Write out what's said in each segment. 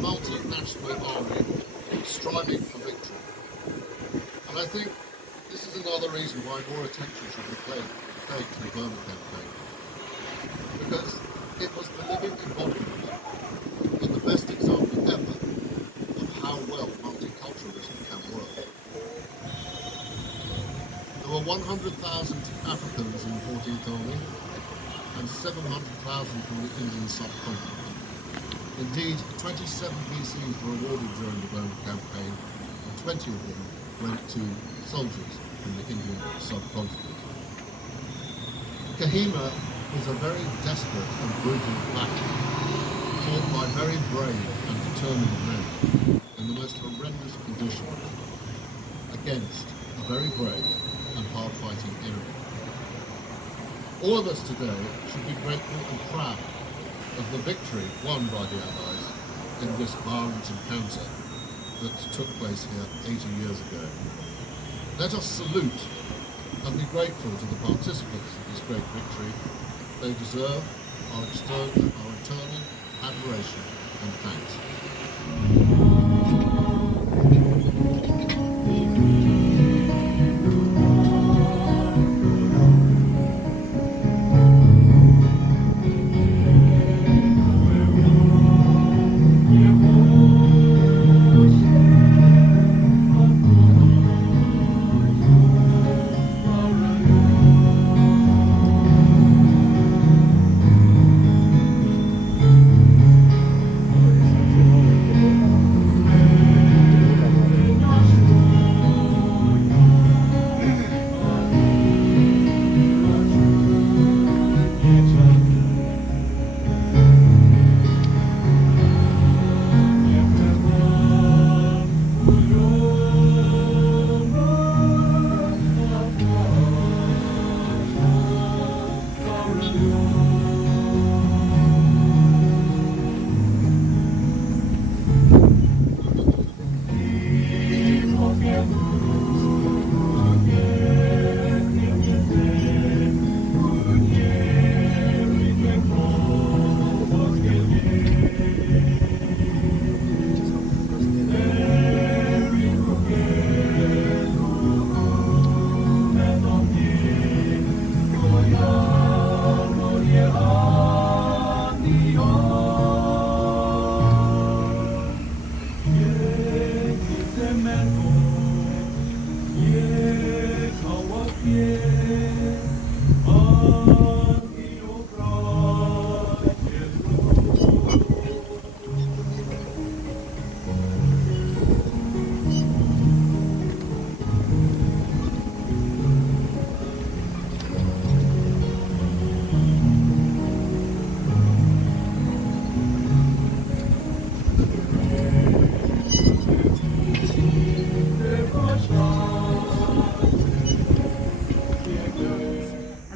multinational army striving for victory. And I think this is another reason why more attention should be paid to the Burma campaign, because it was the living embodiment and the best example ever of how well multiculturalism can work. There were 100,000 Africans in the 14th Army and 700,000 from the Indian subcontinent. Indeed, 27 PCs were awarded during the Burma campaign, and 20 of them went to soldiers from the Indian subcontinent. Kohima was a very desperate and brutal battle, fought by very brave and determined men in the most horrendous conditions against a very brave and hard-fighting enemy. All of us today should be grateful and proud of the victory won by the Allies in this violent encounter that took place here 80 years ago. Let us salute and be grateful to the participants of this great victory. They deserve our eternal admiration and thanks.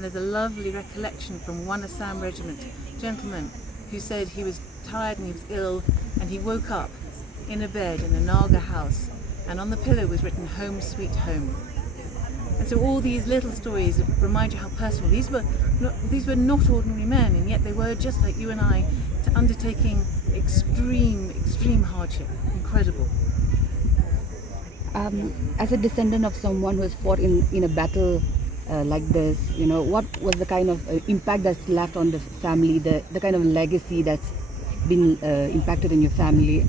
There's a lovely recollection from one Assam Regiment gentleman who said he was tired and he was ill, and he woke up in a bed in a Naga house, and on the pillow was written "Home Sweet Home." And so all these little stories remind you how personal these were. These were not ordinary men, and yet they were just like you and I, undertaking extreme hardship. Incredible. As a descendant of someone who has fought in a battle like this, you know, what was the kind of impact that's left on the family, the kind of legacy that's been impacted in your family?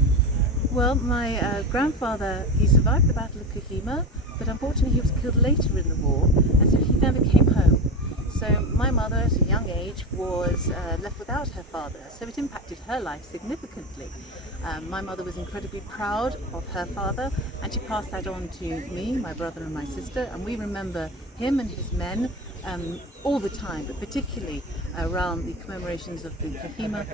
Well, my grandfather, he survived the Battle of Kohima, but unfortunately he was killed later in the war, and so he never came home. So my mother, at a young age, was left without her father, so it impacted her life significantly. My mother was incredibly proud of her father, and she passed that on to me, my brother and my sister, and we remember him and his men all the time, but particularly around the commemorations of the Kohima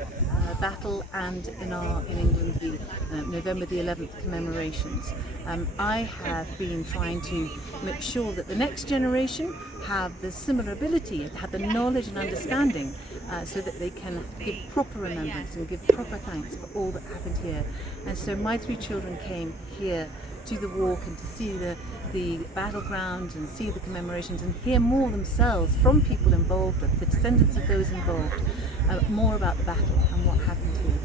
battle, and in England the November the 11th commemorations. I have been trying to make sure that the next generation have the similar ability, have the knowledge and understanding, so that they can give proper remembrance and give proper thanks for all that happened here. And so my three children came here to the walk and to see the battleground and see the commemorations and hear more themselves from people involved, the descendants of those involved, more about the battle and what happened here.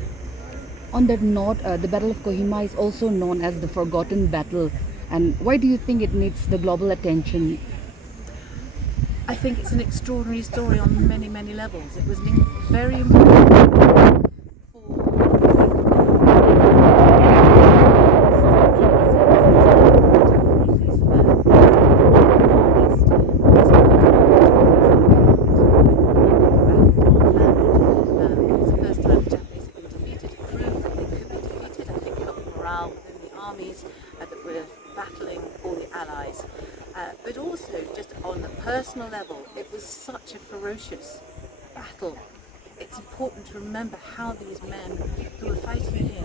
On that note, the Battle of Kohima is also known as the Forgotten Battle. And why do you think it needs the global attention? I think it's an extraordinary story on many, many levels. It was very important that were battling for the Allies, but also just on a personal level, it was such a ferocious battle. It's important to remember how these men who were fighting here,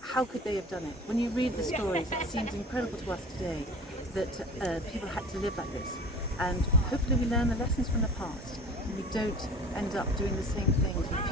how could they have done it? When you read the stories, it seems incredible to us today that people had to live like this, and hopefully we learn the lessons from the past and we don't end up doing the same things with